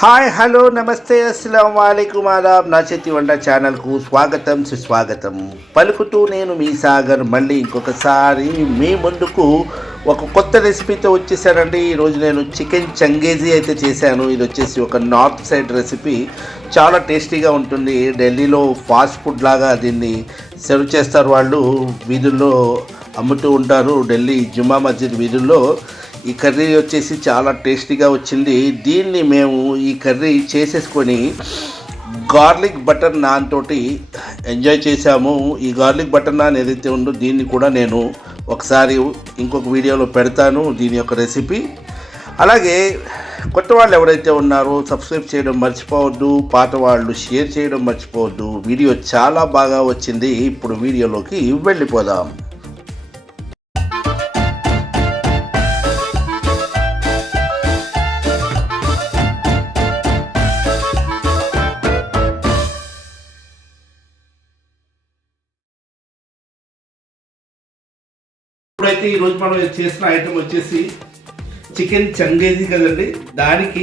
Hi hello నమస్తే అస్సలం వాలేకుమ్ ఆదాబ్. నా చేతి వంట ఛానల్కు స్వాగతం సుస్వాగతం పలుకుతూ నేను మీ సాగర్ మళ్ళీ ఇంకొకసారి మీ ముందుకు ఒక కొత్త రెసిపీతో వచ్చేసానండి. ఈరోజు నేను చికెన్ చంగేజీ అయితే చేశాను. ఇది వచ్చేసి ఒక నార్త్ సైడ్ రెసిపీ, చాలా టేస్టీగా ఉంటుంది. ఢిల్లీలో ఫాస్ట్ ఫుడ్ లాగా దీన్ని సర్వ్ చేస్తారు, వాళ్ళు వీధుల్లో అమ్ముతూ ఉంటారు. ఢిల్లీ జుమ్మా మస్జిద్ వీధుల్లో ఈ కర్రీ వచ్చేసి చాలా టేస్టీగా వచ్చింది. దీన్ని మేము ఈ కర్రీ చేసేసుకొని గార్లిక్ బటర్ నాన్ తోటి ఎంజాయ్ చేసాము. ఈ గార్లిక్ బటర్ నాన్ ఏదైతే ఉందో దీన్ని కూడా నేను ఒకసారి ఇంకొక వీడియోలో పెడతాను, దీని యొక్క రెసిపీ. అలాగే కొత్త వాళ్ళు ఎవరైతే ఉన్నారో సబ్స్క్రైబ్ చేయడం మర్చిపోవద్దు, పాత వాళ్ళు షేర్ చేయడం మర్చిపోవద్దు. వీడియో చాలా బాగా వచ్చింది. ఇప్పుడు వీడియోలోకి వెళ్ళిపోదాం. ఇప్పుడైతే ఈరోజు మనం చేసిన ఐటెం వచ్చేసి చికెన్ చంగేజీ కదండి. దానికి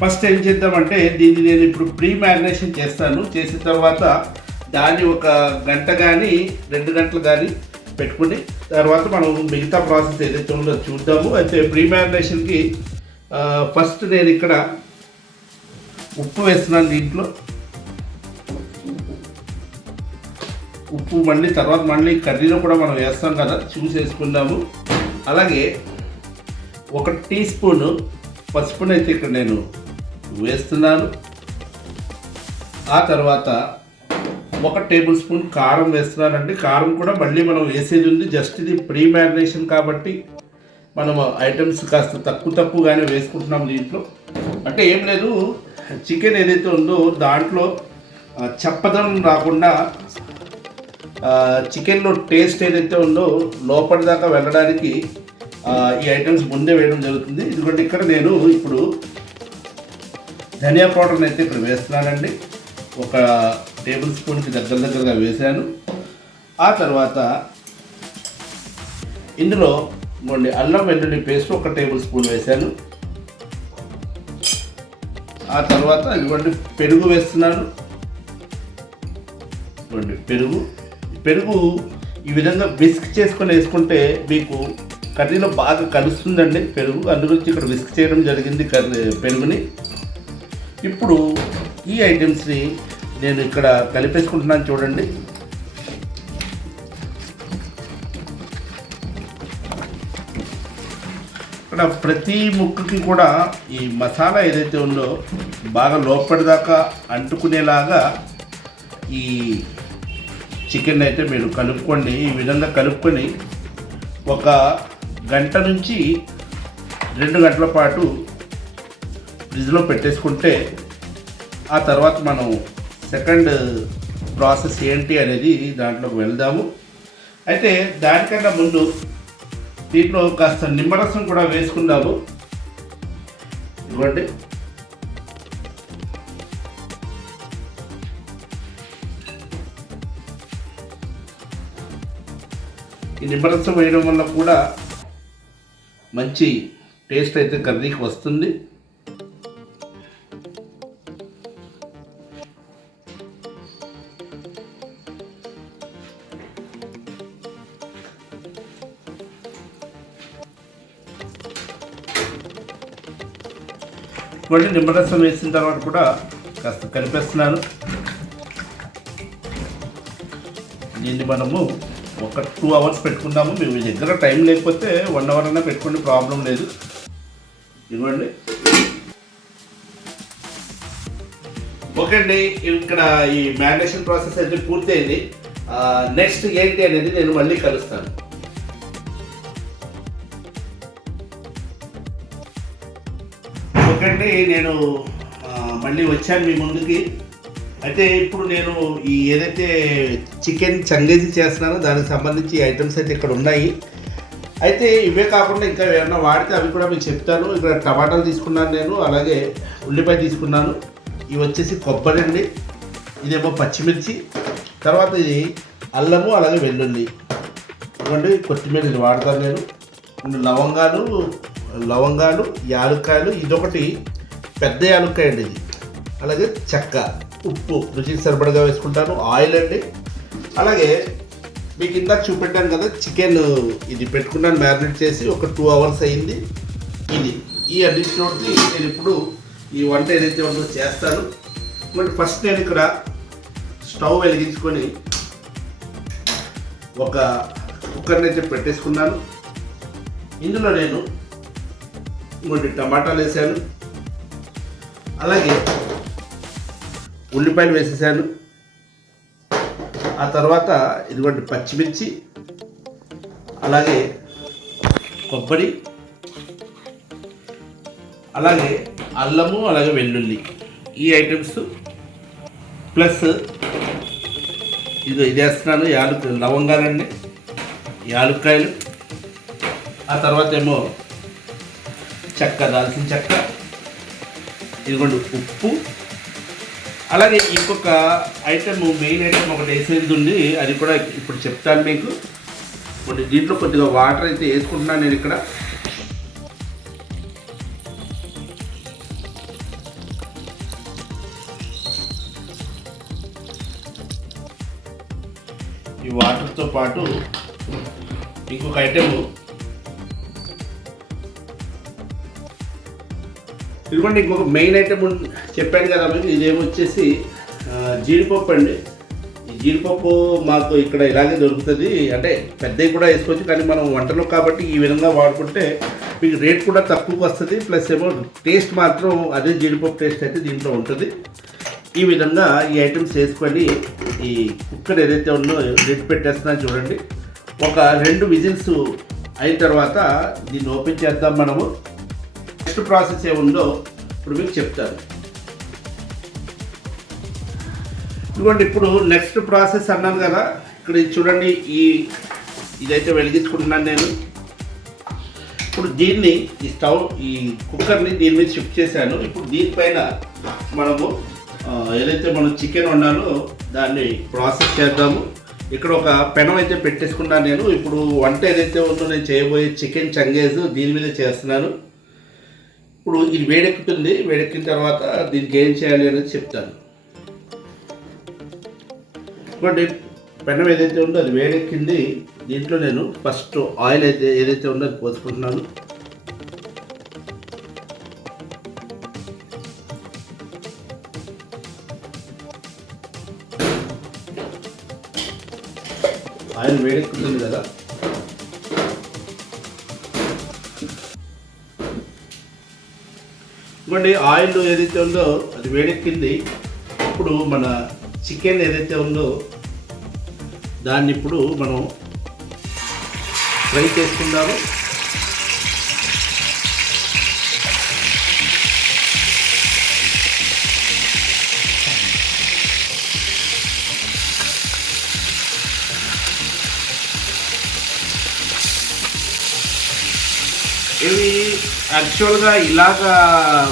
ఫస్ట్ ఏం చేద్దామంటే దీన్ని నేను ఇప్పుడు ప్రీ మ్యారినేషన్ చేస్తాను. చేసిన తర్వాత దాన్ని ఒక గంట కానీ 2 గంటలు కానీ పెట్టుకుని తర్వాత మనం మిగతా ప్రాసెస్ ఏదైతే ఉందో చూద్దాము. అయితే ప్రీ మ్యారినేషన్కి ఫస్ట్ నేను ఇక్కడ ఉప్పు వేస్తున్నాను. దీంట్లో ఉప్పు తర్వాత మళ్ళీ కర్రీలో కూడా మనం వేస్తాం కదా, చూసి వేసుకుందాము. అలాగే 1 టీ స్పూను పసుపును అయితే ఇక్కడ నేను వేస్తున్నాను. ఆ తర్వాత 1 టేబుల్ స్పూన్ కారం వేస్తున్నానండి. కారం కూడా మళ్ళీ మనం వేసేది ఉంది, జస్ట్ ఇది ప్రీ మ్యారినేషన్ కాబట్టి మనం ఐటమ్స్ కాస్త తక్కువగానే వేసుకుంటున్నాం దీంట్లో. అంటే ఏం లేదు, చికెన్ ఏదైతే ఉందో దాంట్లో చప్పదనం రాకుండా చికెన్లో టేస్ట్ ఏదైతే ఉందో లోపలి దాకా వెళ్ళడానికి ఈ ఐటమ్స్ ముందే వేయడం జరుగుతుంది. ఎందుకంటే ఇక్కడ నేను ఇప్పుడు ధనియా పౌడర్ని అయితే ఇక్కడ వేస్తున్నానండి. 1 టేబుల్ స్పూన్కి దగ్గరగా వేసాను. ఆ తర్వాత ఇందులో అల్లం వెల్లుల్లి పేస్ట్ 1 టేబుల్ స్పూన్ వేసాను. ఆ తర్వాత ఇదిగోండి పెరుగు వేస్తున్నాను. పెరుగు ఈ విధంగా విస్క్ చేసుకొని వేసుకుంటే మీకు కర్రీలో బాగా కలుస్తుందండి పెరుగు. అందుగురించి ఇక్కడ విస్క్ చేయడం జరిగింది పెరుగుని. ఇప్పుడు ఈ ఐటమ్స్ని నేను ఇక్కడ కలిపేసుకుంటున్నాను. చూడండి, ఇక్కడ ప్రతి ముక్కకి కూడా ఈ మసాలా ఏదైతే ఉందో బాగా లోపలిదాకా అంటుకునేలాగా ఈ చికెన్ అయితే మీరు కలుపుకోండి. ఈ విధంగా కలుపుకొని 1 గంట నుంచి 2 గంటల పాటు ఫ్రిడ్జ్లో పెట్టేసుకుంటే ఆ తర్వాత మనం సెకండ్ ప్రాసెస్ ఏంటి అనేది దాంట్లోకి వెళ్దాము. అయితే దానికన్నా ముందు దీంట్లో కాస్త నిమ్మరసం కూడా వేసుకుందాము. ఇవ్వండి, ఈ నిమ్మరసం వేయడం వల్ల కూడా మంచి టేస్ట్ అయితే కర్రీకి వస్తుంది. మళ్ళీ నిమ్మరసం వేసిన తర్వాత కూడా కాస్త కలిపేస్తున్నాను. దీన్ని మనము ఒక 2 అవర్స్ పెట్టుకుందాము. మీ దగ్గర టైం లేకపోతే 1 అవర్ అయినా పెట్టుకోండి, ప్రాబ్లం లేదు. ఇవ్వండి, ఓకే అండి. ఇక్కడ ఈ మ్యారినేషన్ ప్రాసెస్ అయితే పూర్తయింది. నెక్స్ట్ ఏంటి అనేది నేను మళ్ళీ కలుస్తాను. ఓకే అండి, నేను మళ్ళీ వచ్చాను మీ ముందుకి. అయితే ఇప్పుడు నేను ఈ ఏదైతే చికెన్ చంగేజీ చేస్తున్నానో దానికి సంబంధించి ఐటమ్స్ అయితే ఇక్కడ ఉన్నాయి. అయితే ఇవే కాకుండా ఇంకా ఏమన్నా వాడితే అవి కూడా మీకు చెప్తాను. ఇక్కడ టమాటాలు తీసుకున్నాను నేను, అలాగే ఉల్లిపాయ తీసుకున్నాను. ఇవి వచ్చేసి కొబ్బరి అండి, ఇదేమో పచ్చిమిర్చి, తర్వాత ఇది అల్లము, అలాగే వెల్లుల్లి, ఇవ్వండి కొత్తిమీర ఇది వాడతాను నేను. లవంగాలు, యాలక్కాయలు, ఇదొకటి పెద్ద యాలక్కాయ అండి ఇది. అలాగే చెక్క, ఉప్పు రుచికి సరిపడగా వేసుకుంటాను. ఆయిల్ అండి. అలాగే మీకు ఇందాక చూపెట్టాను కదా చికెన్, ఇది పెట్టుకున్నాను మ్యారినేట్ చేసి, ఒక 2 hours అయింది. ఇది ఈ అన్నింటితోటి నేను ఇప్పుడు ఈ వంట ఏదైతే ఉందో చేస్తాను. మరి ఫస్ట్ నేను ఇక్కడ స్టవ్ వెలిగించుకొని ఒక కుక్కర్ని అయితే పెట్టేసుకున్నాను. ఇందులో నేను 3 టమాటాలు వేసాను. అలాగే ఉల్లిపాయలు వేసేసాను. ఆ తర్వాత ఇదిగోండి పచ్చిమిర్చి, అలాగే కొబ్బరి, అలాగే అల్లము, అలాగే వెల్లుల్లి, ఈ ఐటమ్స్ ప్లస్ ఇది వేస్తున్నాను లవంగాలండి, యాలుక్కాయలు, ఆ తర్వాత ఏమో చెక్క, దాల్చిన చెక్క, ఇదిగోండి ఉప్పు. అలాగే ఇంకొక ఐటమ్, మెయిన్ ఐటమ్ ఒకటి వేసేది ఉంది, అది కూడా ఇప్పుడు చెప్తాను మీకు. దీంట్లో కొద్దిగా వాటర్ అయితే వేసుకుంటున్నాను నేను ఇక్కడ. ఈ వాటర్తో పాటు ఇంకొక ఐటెము, ఇదిగోండి ఇంకొక మెయిన్ ఐటెం చెప్పాను కదా మీకు. ఇదేమో వచ్చేసి జీడిపప్పు అండి. ఈ జీడిపప్పు మాకు ఇక్కడ ఇలాగే దొరుకుతుంది, అంటే పెద్దవి కూడా వేసుకోవచ్చు, కానీ మనం వంటలో కాబట్టి ఈ విధంగా వాడుకుంటే మీకు రేట్ కూడా తక్కువకి వస్తుంది. ప్లస్ ఏమో టేస్ట్ మాత్రం అదే జీడిపప్పు టేస్ట్ అయితే దీంట్లో ఉంటుంది. ఈ విధంగా ఈ ఐటమ్స్ వేసుకొని ఈ కుక్కర్ ఏదైతే ఉందో లిడ్ పెట్టేస్తున్నాను చూడండి. ఒక 2 విజిల్స్ అయిన తర్వాత దీన్ని ఓపెన్ చేద్దాం మనము. నెక్స్ట్ ప్రాసెస్ ఏముందో ఇప్పుడు మీకు చెప్తాను. ఇదిగోండి ఇప్పుడు నెక్స్ట్ ప్రాసెస్ అన్నాను కదా, ఇక్కడ చూడండి ఇదైతే వెలిగించుకుంటున్నాను నేను. ఇప్పుడు దీన్ని ఈ స్టవ్, ఈ కుక్కర్ని దీని మీద షిఫ్ట్ చేశాను. ఇప్పుడు దీనిపైన మనము ఏదైతే మనం చికెన్ వండాలో దాన్ని ప్రాసెస్ చేద్దాము. ఇక్కడ ఒక పెనం అయితే పెట్టేసుకున్నాను నేను. ఇప్పుడు వంట ఏదైతే ఉందో నేను చేయబోయే చికెన్ చంగేజ్ దీని మీద చేస్తున్నాను. ఇప్పుడు ఇది వేడెక్కుతుంది. వేడెక్కిన తర్వాత దీనికి ఏం చేయాలి అనేది చెప్తాను. ఇప్పుడు పెనం ఏదైతే ఉందో అది వేడెక్కింది. దీంట్లో నేను ఫస్ట్ ఆయిల్ ఏదైతే ఉందో అది పోసుకుంటున్నాను. ఆయిల్ వేడెక్కుతుంది కదా, ఇవ్వండి ఆయిల్ ఏదైతే ఉందో అది వేడెక్కింది. ఇప్పుడు మన చికెన్ ఏదైతే ఉందో దాన్ని ఇప్పుడు మనం ఫ్రై చేసుకుందాము. ఇవి యాక్చువల్గా ఇలాగా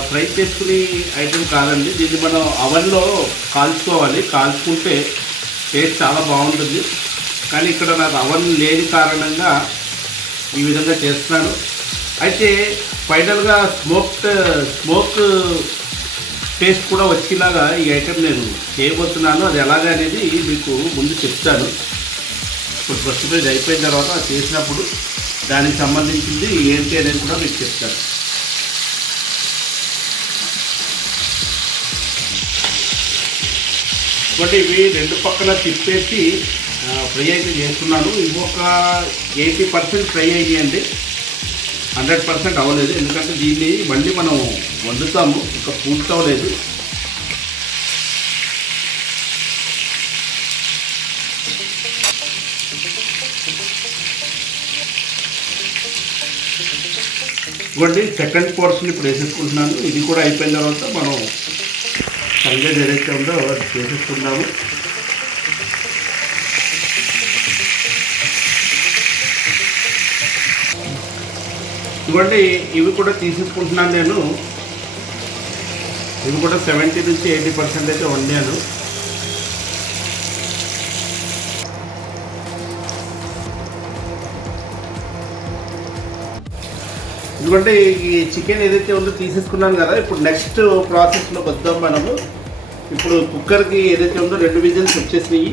ఫ్రై చేసుకునే ఐటెం కాదండి. దీన్ని మనం అవన్లో కాల్చుకోవాలి. కాల్చుకుంటే టేస్ట్ చాలా బాగుంటుంది. కానీ ఇక్కడ నాకు అవన్ లేని కారణంగా ఈ విధంగా చేస్తున్నాను. అయితే ఫైనల్గా స్మోక్ టేస్ట్ కూడా వచ్చేలాగా ఈ ఐటెం నేను చేయబోతున్నాను. అది ఎలాగా అనేది మీకు ముందు చెప్తాను. ఇప్పుడు ప్రస్తుతం ఇది అయిపోయిన తర్వాత చేసినప్పుడు దానికి సంబంధించింది ఏంటి అనేది కూడా మీకు చెప్తాను. కాబట్టి ఇవి 2 పక్కల తిప్పేసి ఫ్రై అయితే చేస్తున్నాను. ఇంకొక 80% ఫ్రై అయ్యాయండి, 100% అవ్వలేదు. ఎందుకంటే దీన్ని మళ్ళీ మనం వండుతాము, ఇంకా పూర్తి అవ్వలేదు. ఇవ్వండి సెకండ్ పోర్షన్ ఇప్పుడు వేసేసుకుంటున్నాను. ఇది కూడా అయిపోయిన తర్వాత మనం సంగతి ఏదైతే ఉందో అది చేసేసుకున్నాము. ఇవ్వండి ఇవి కూడా తీసేసుకుంటున్నాను నేను. ఇవి కూడా 70 నుంచి 80% అయితే వండాను. ఎందుకంటే ఈ చికెన్ ఏదైతే ఉందో తీసేసుకున్నాను కదా. ఇప్పుడు నెక్స్ట్ ప్రాసెస్లో వద్దాం మనము. ఇప్పుడు కుక్కర్కి ఏదైతే ఉందో 2 విజిల్స్ వచ్చేసినాయి.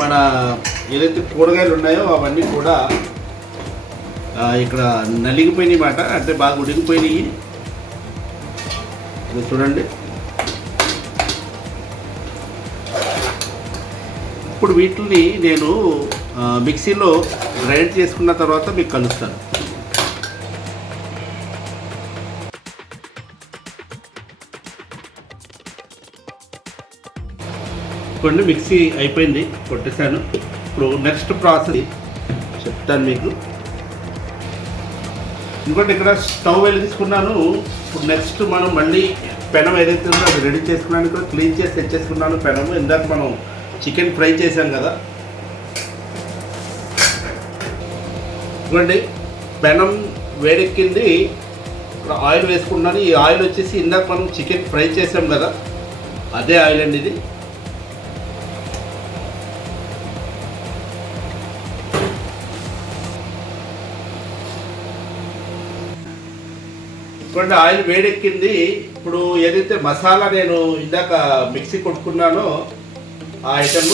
మన ఏదైతే కూరగాయలు ఉన్నాయో అవన్నీ కూడా ఇక్కడ నలిగిపోయినాయి మాట, అంటే బాగా ఉడికిపోయినాయి. చూడండి. ఇప్పుడు వీటిని నేను మిక్సీలో గ్రైండ్ చేసుకున్న తర్వాత మీకు కలుస్తాను. కొన్ని మిక్సీ అయిపోయింది, కొట్టేశాను. ఇప్పుడు నెక్స్ట్ ప్రాసెస్ చెప్తాను మీకు. ఎందుకంటే ఇక్కడ స్టవ్ వెలిగించుకున్నాను. ఇప్పుడు నెక్స్ట్ మనం మళ్ళీ పెనం ఏదైతే ఉందో అది రెడీ చేసుకున్నాను. ఇక్కడ క్లీన్ చేసి తెచ్చేసుకున్నాను పెనము. ఇందాక మనం చికెన్ ఫ్రై చేసాం కదా. చూడండి, పెనం వేడెక్కింది. ఇప్పుడు ఆయిల్ వేసుకున్నాను. ఈ ఆయిల్ వచ్చేసి ఇందాక మనం చికెన్ ఫ్రై చేసాం కదా, అదే ఆయిల్ అండి ఇది. చూడండి, ఆయిల్ వేడెక్కింది. ఇప్పుడు ఏదైతే మసాలా నేను ఇందాక మిక్సీ కొట్టుకున్నానో ఆ ఐటమ్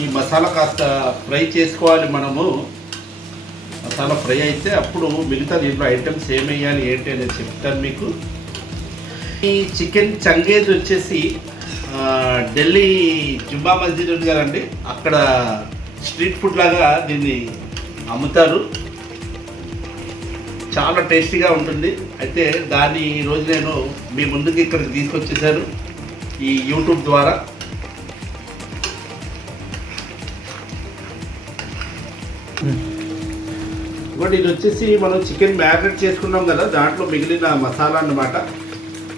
ఈ మసాలా కాస్త ఫ్రై చేసుకోవాలి మనము. మసాలా ఫ్రై అయితే అప్పుడు మిగతా దీంట్లో ఐటమ్స్ ఏం వేయాలి ఏంటి అనేది చెప్తాను మీకు. ఈ చికెన్ చంగేజ్ వచ్చేసి ఢిల్లీ జుమ్మా మస్జిద్ ఉంది కదండి, అక్కడ స్ట్రీట్ ఫుడ్ లాగా దీన్ని అమ్ముతారు. చాలా టేస్టీగా ఉంటుంది. అయితే దాన్ని ఈరోజు నేను మీ ముందుకి ఇక్కడికి తీసుకొచ్చేసాను ఈ యూట్యూబ్ ద్వారా. ఇంకోటి ఇది వచ్చేసి మనం చికెన్ మ్యారినేట్ చేసుకున్నాం కదా, దాంట్లో మిగిలిన మసాలా అన్నమాట.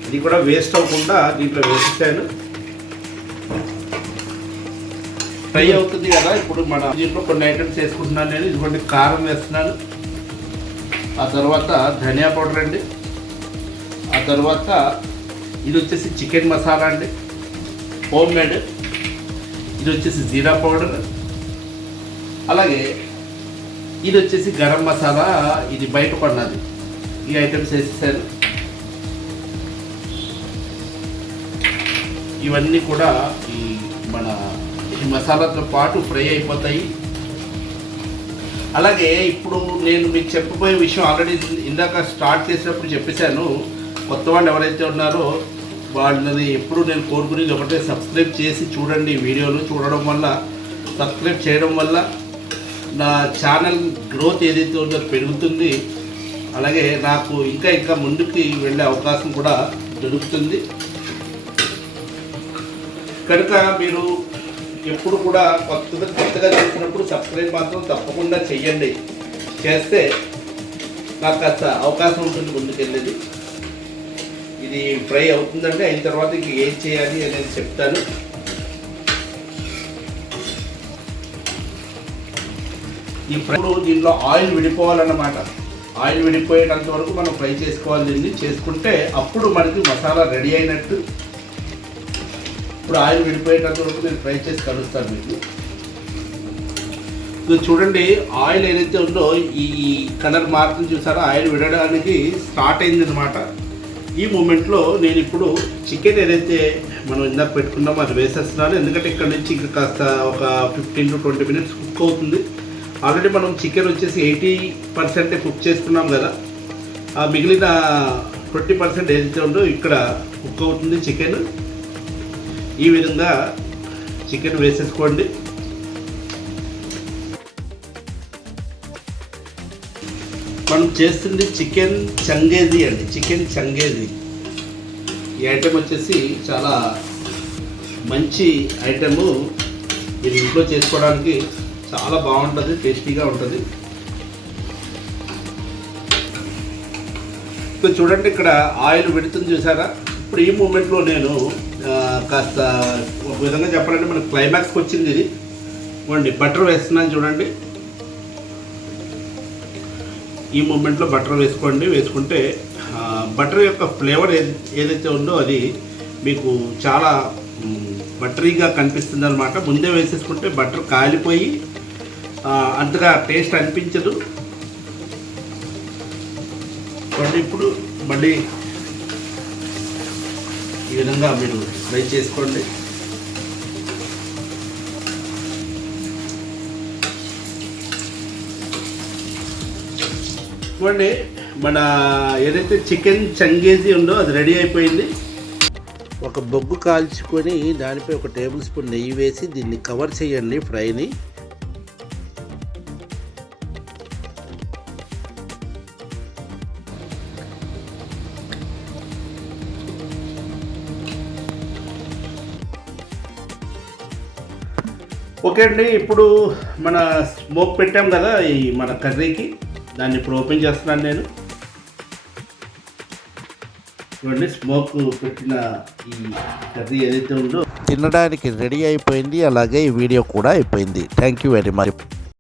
ఇది కూడా వేస్ట్ అవ్వకుండా దీంట్లో వేసేసాను. ఫ్రై అవుతుంది కదా. ఇప్పుడు మన దీంట్లో కొన్ని ఐటమ్స్ వేసుకుంటున్నాను నేను. ఇదిగోండి, కారం వేస్తున్నాను. ఆ తర్వాత ధనియా పౌడర్ అండి. ఆ తర్వాత ఇది వచ్చేసి చికెన్ మసాలా అండి, హోమ్ మేడ్. ఇది వచ్చేసి జీరా పౌడర్. అలాగే ఇది వచ్చేసి గరం మసాలా, ఇది బయట కొన్నది. ఈ ఐటమ్స్ వేసేసాను. ఇవన్నీ కూడా ఈ మన ఈ మసాలాతో పాటు ఫ్రై అయిపోతాయి. అలాగే ఇప్పుడు నేను మీకు చెప్పబోయే విషయం ఆల్రెడీ ఇందాక స్టార్ట్ చేసినప్పుడు చెప్పేశాను. కొత్త వాళ్ళు ఎవరైతే ఉన్నారో వాళ్ళని ఎప్పుడు నేను కోరుకునేది ఒకటే, సబ్స్క్రైబ్ చేసి చూడండి వీడియోలు. చూడడం వల్ల, సబ్స్క్రైబ్ చేయడం వల్ల నా ఛానల్ గ్రోత్ ఏదైతే ఉందో పెరుగుతుంది. అలాగే నాకు ఇంకా ఇంకా ముందుకి వెళ్ళే అవకాశం కూడా దొరుకుతుంది. కనుక మీరు ఎప్పుడు కూడా కొత్తగా చేసినప్పుడు సబ్స్క్రైబ్ మాత్రం తప్పకుండా చెయ్యండి. చేస్తే నాకు కాస్త అవకాశం ఉంటుంది ముందుకెళ్ళేది. ఇది ఫ్రై అవుతుందంటే అయిన తర్వాత ఇంక ఏం చేయాలి అనేది చెప్తాను. ఈ ఫ్రై దీంట్లో ఆయిల్ విడిపోవాలన్నమాట. ఆయిల్ విడిపోయేటంత వరకు మనం ఫ్రై చేసుకోవాలి. దీన్ని చేసుకుంటే అప్పుడు మనకి మసాలా రెడీ అయినట్టు. ఇప్పుడు ఆయిల్ విడిపోయేటంత వరకు నేను ఫ్రై చేసి కలుస్తాను మీకు. ఇది చూడండి, ఆయిల్ ఏదైతే ఉందో ఈ కలర్ మారుతుంది చూసారా, ఆయిల్ విడడానికి స్టార్ట్ అయింది అనమాట. ఈ మూమెంట్లో నేను ఇప్పుడు చికెన్ ఏదైతే మనం ఇందాక పెట్టుకున్నామో అది వేసేస్తున్నాను. ఎందుకంటే ఇక్కడ నుంచి ఇంకా కాస్త ఒక 15 to 20 minutes కుక్ అవుతుంది. ఆల్రెడీ మనం చికెన్ వచ్చేసి 80% కుక్ చేసుకున్నాం కదా. ఆ మిగిలిన 20% ఏదైతే ఉందో ఇక్కడ కుక్ అవుతుంది చికెన్. ఈ విధంగా చికెన్ వేసేసుకోండి. మనం చేస్తుంది చికెన్ చంగేజీ అండి, చికెన్ చంగేజీ. ఈ ఐటెం వచ్చేసి చాలా మంచి ఐటెము. మీరు ఇంట్లో చేసుకోవడానికి చాలా బాగుంటుంది, టేస్టీగా ఉంటుంది. ఇప్పుడు చూడండి, ఇక్కడ ఆయిల్ విడుతుంది చూసారా. ఇప్పుడు ఈ మూమెంట్లో నేను కాస్త ఒక విధంగా చెప్పాలంటే మనకు క్లైమాక్స్కి వచ్చింది ఇది. చూడండి బటర్ వేస్తున్నాను చూడండి. ఈ మూమెంట్లో బటర్ వేసుకోండి. వేసుకుంటే బటర్ యొక్క ఫ్లేవర్ ఏదైతే ఉందో అది మీకు చాలా బటరీగా కనిపిస్తుంది అనమాట. ముందే వేసేసుకుంటే బటర్ కాలిపోయి అంతగా టేస్ట్ అనిపించదు. చూడండి ఇప్పుడు మళ్ళీ ఈ విధంగా మీరు ఫ్రై చేసుకోండి. చూడండి మన ఏదైతే చికెన్ చంగేజీ ఉందో అది రెడీ అయిపోయింది. ఒక బొగ్గు కాల్చుకొని దానిపై ఒక టేబుల్ స్పూన్ నెయ్యి వేసి దీన్ని కవర్ చేయండి ఫ్రైని. ఓకే అండి, ఇప్పుడు మన స్మోక్ పెట్టాం కదా ఈ మన కర్రీకి, దాన్ని ఇప్పుడు ఓపెన్ చేస్తున్నాను నేను. చూడండి స్మోక్ పెట్టిన ఈ కర్రీ ఏదైతే ఉందో తినడానికి రెడీ అయిపోయింది. అలాగే ఈ వీడియో కూడా అయిపోయింది. Thank you very much.